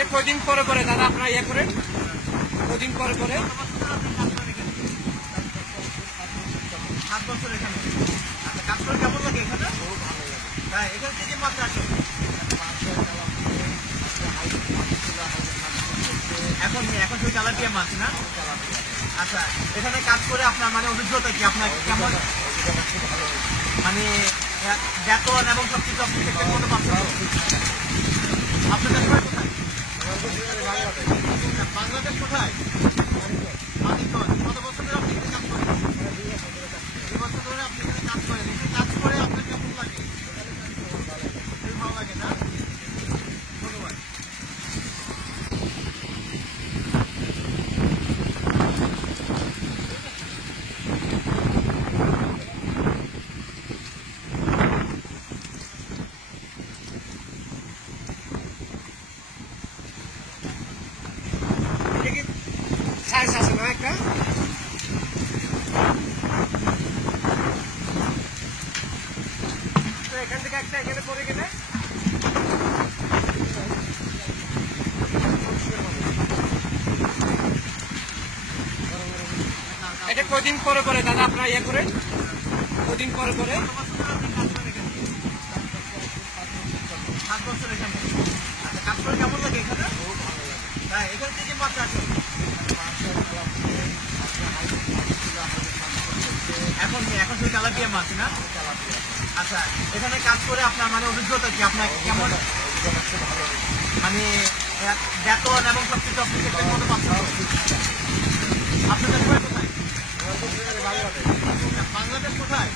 এটা কয়দিন পরে পরে দাদা আপনারা ইয়ে করেন? কদিন পরে পরে? 7 বছর এখানে। আচ্ছা, কাজ করে কেমন লাগে এখানে? হ্যাঁ, এখানে কি কি মাছ আসে? এখন শুধু তেলাপিয়া মাছ না? আচ্ছা, এখানে কাজ করে আপনার মানে অভিজ্ঞতা কি? আপনার কেমন মানে বেতন এবং সবকিছু আপনি থেকে কোনো পাচ্ছেন? আপনার দেশ কোথায়? বাংলাদেশ কোথায়? মানিকগঞ্জ। কত বছর ধরে আপনি এখানে কাজ করেন? 2 বছর ধরে আপনি এখানে কাজ করেন। এখানে কাজ করে আপনার কেমন লাগে? খুবই ভালো লাগে না? ধন্যবাদ। এটা কি সাইজ আছে না একটা? তো এখান থেকে একটা এখানে পড়ে গেলে এটা কয়দিন পরে পরে দাদা আপনারা ইয়ে করেন? কদিন পরে পরে? 7 বছর এখানে। আচ্ছা, কাজ করে কেমন লাগে এখানে? হ্যাঁ, এখানে কি কি মাছ আসে? এখন শুধু তেলাপিয়া মাছ না? আচ্ছা, এখানে কাজ করে আপনার মানে অভিজ্ঞতা কি? আপনার কেমন মানে বেতন এবং সবকিছু আপনি থেকে কোনো পাচ্ছেন? আপনার দেশ কোথায়? বাংলাদেশ কোথায়?